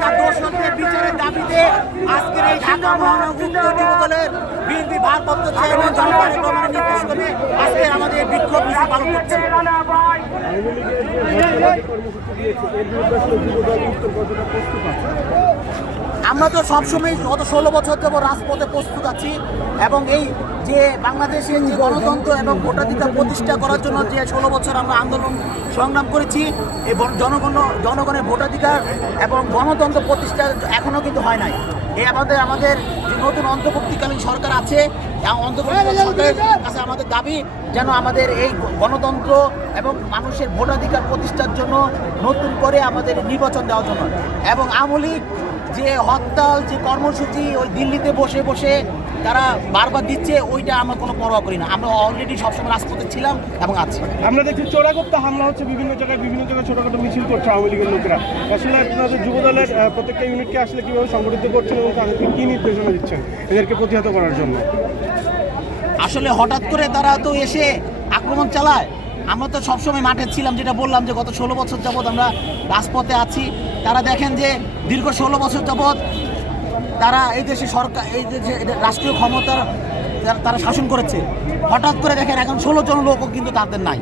তার দর্শকদের বিচারের দাবিতে আজকের এই ঢাকা মহানগর উত্তর বিএনপি ভারপ্রাপ্ত চেয়ারম্যান জনগণের কমিটি নির্দেশ করে আজকে আমাদের বিক্ষোভ মিছিল পালন করছে। আমরা তো সবসময় গত ষোলো বছর যাব রাজপথে প্রস্তুত আছি এবং এই যে বাংলাদেশের যে গণতন্ত্র এবং ভোটাধিকার প্রতিষ্ঠা করার জন্য যে ষোলো বছর আমরা আন্দোলন সংগ্রাম করেছি এবং জনগণ, জনগণের ভোটাধিকার এবং গণতন্ত্র প্রতিষ্ঠা এখনও কিন্তু হয় নাই। এ আমাদের আমাদের যে নতুন অন্তর্বর্তীকালীন সরকার আছে এবং সরকারের কাছে আমাদের দাবি যেন আমাদের এই গণতন্ত্র এবং মানুষের ভোটাধিকার প্রতিষ্ঠার জন্য নতুন করে আমাদের নির্বাচন দেওয়ার জন্য। এবং আমলিক যে হরতাল যে কর্মসূচি ওই দিল্লিতে বসে বসে তারা বারবার দিচ্ছে ওইটা আমরা কোনো পরোয়া করি না। আমরা অলরেডি সবসময় রাজপথে ছিলাম এবং আছি। আমরা দেখছি চোরাগোপ্তা হামলা হচ্ছে বিভিন্ন জায়গায় বিভিন্ন জায়গায় ছোটখাটো মিছিল করছে আওয়ামী লীগের লোকেরা। আসলে আপনাদের যুব দলের প্রত্যেকটা ইউনিটকে আসলে কীভাবে সংগঠিত করছেন এবং তাদেরকে কি নির্দেশনা দিচ্ছেন এদেরকে প্রতিহত করার জন্য? আসলে হঠাৎ করে তারা তো এসে আক্রমণ চালায়। আমরা তো সবসময় মাঠে ছিলাম যেটা বললাম যে গত ষোলো বছর যাবৎ আমরা রাজপথে আছি। তারা দেখেন যে দীর্ঘ ষোলো বছর যাবৎ তারা এই দেশে সরকার এই দেশে রাষ্ট্রীয় ক্ষমতার তারা- শাসন করেছে। হঠাৎ করে দেখেন এখন ষোলো জন লোকও কিন্তু তাদের নাই।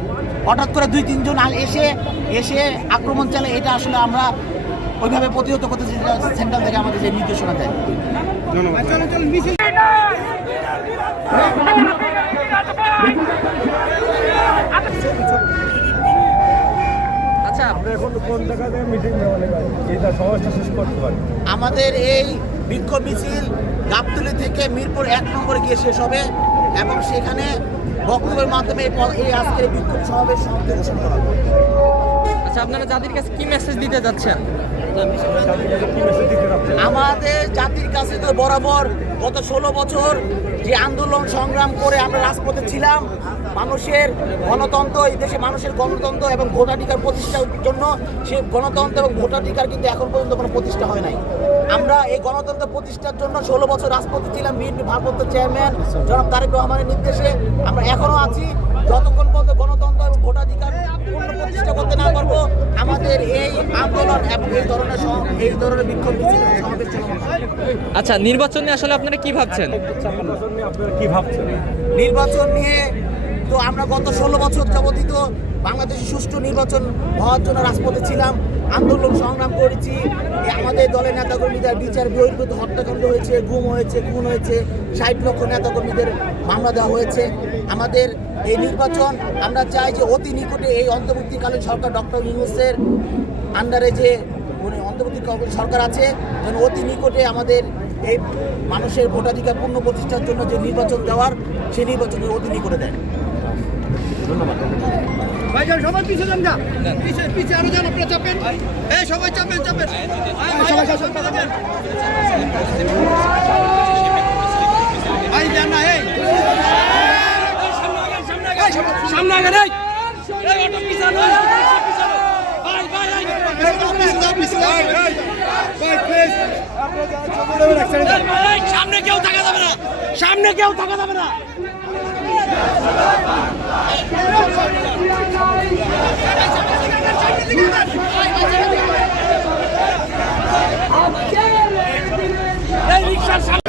হঠাৎ করে দুই তিনজন এসে এসে আক্রমণ চালে এটা আসলে আমরা ওইভাবে প্রতিহত করতেছি সেন্ট্রাল থেকে আমাদের যে নির্দেশনা দেয়। ধন্যবাদ। আমাদের এই বিক্ষোভ মিছিল গাবতলি থেকে মিরপুর এক নম্বরে গিয়ে শেষ হবে এবং সেখানে বক্তব্যের মাধ্যমে এই এই আজকের বিক্ষোভ সমাবেশ সমাপ্তি ঘোষণা করা হবে। আচ্ছা আপনারা জাতির কাছে কি মেসেজ দিতে যাচ্ছেন? আমাদের জাতির কাছে তো বরাবর গত ষোলো বছর যে আন্দোলন সংগ্রাম করে আমরা রাজপথে ছিলাম, মানুষের গণতন্ত্র, এই দেশে মানুষের গণতন্ত্র এবং ভোটাধিকার প্রতিষ্ঠার জন্য সে গণতন্ত্র এবং ভোটাধিকার কিন্তু এখন পর্যন্ত কোনো প্রতিষ্ঠা হয় নাই। আমরা এই গণতন্ত্র প্রতিষ্ঠার জন্য ষোলো বছর রাজপথে ছিলাম, বিএনপি ভারপ্রাপ্ত চেয়ারম্যান জনাব তারেক রহমানের নির্দেশে আমরা এখনও আছি। যতক্ষণ পর্যন্ত গণতন্ত্র প্রতিষ্ঠা করতে না পারব আমাদের এই আন্দোলন এবং এই ধরনের এই ধরনের বিক্ষোভ মিছিল সমাবেশ আচ্ছা নির্বাচন নিয়ে আসলে আপনারা কি ভাবছেন? নির্বাচন নিয়ে কি ভাবছেন? নির্বাচন নিয়ে তো আমরা গত ষোলো বছর যাবতীয় তো বাংলাদেশে সুষ্ঠু নির্বাচন হওয়ার জন্য রাজপথে ছিলাম আন্দোলন সংগ্রাম করেছি। এই আমাদের দলের নেতাকর্মীদের বিচার বহির্ভূত হত্যাকাণ্ড হয়েছে গুম হয়েছে খুন হয়েছে ষাট লক্ষ নেতাকর্মীদের মামলা দেওয়া হয়েছে। আমাদের এই নির্বাচন আমরা চাই যে অতি নিকটে এই অন্তর্বর্তীকালীন সরকার ডক্টর ইউনুসের আন্ডারে যে মানে অন্তর্বর্তীকালীন সরকার আছে যেন অতি নিকটে আমাদের এই মানুষের ভোটাধিকার পূর্ণ প্রতিষ্ঠার জন্য যে নির্বাচন দেওয়ার সেই নির্বাচনের অতি নিকটে দেয় ভাইজান সবাই পিছে যান না পিছে পিছে আরও যান আপনারা চাপেন এই সবাই চাপেন চাপেন সবাই চাপেন ভাই যান না এই সামনে আগে নেই এই অটো পিছানো ভাই ভাই ভাই পিছে যাও পিছে প্লিজ সামনে কেউ থাকা যাবে না। সামনে কেউ থাকা যাবে না। রিক্সার সামনে।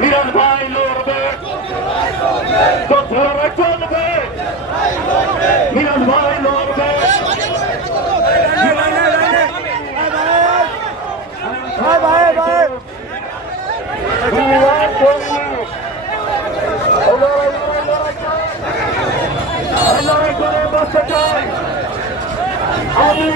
মিরাজ ভাই লড়বে যোদ্ধারা চলবে মিরাজ ভাই লড়বে ভাই ভাই ভাই আমি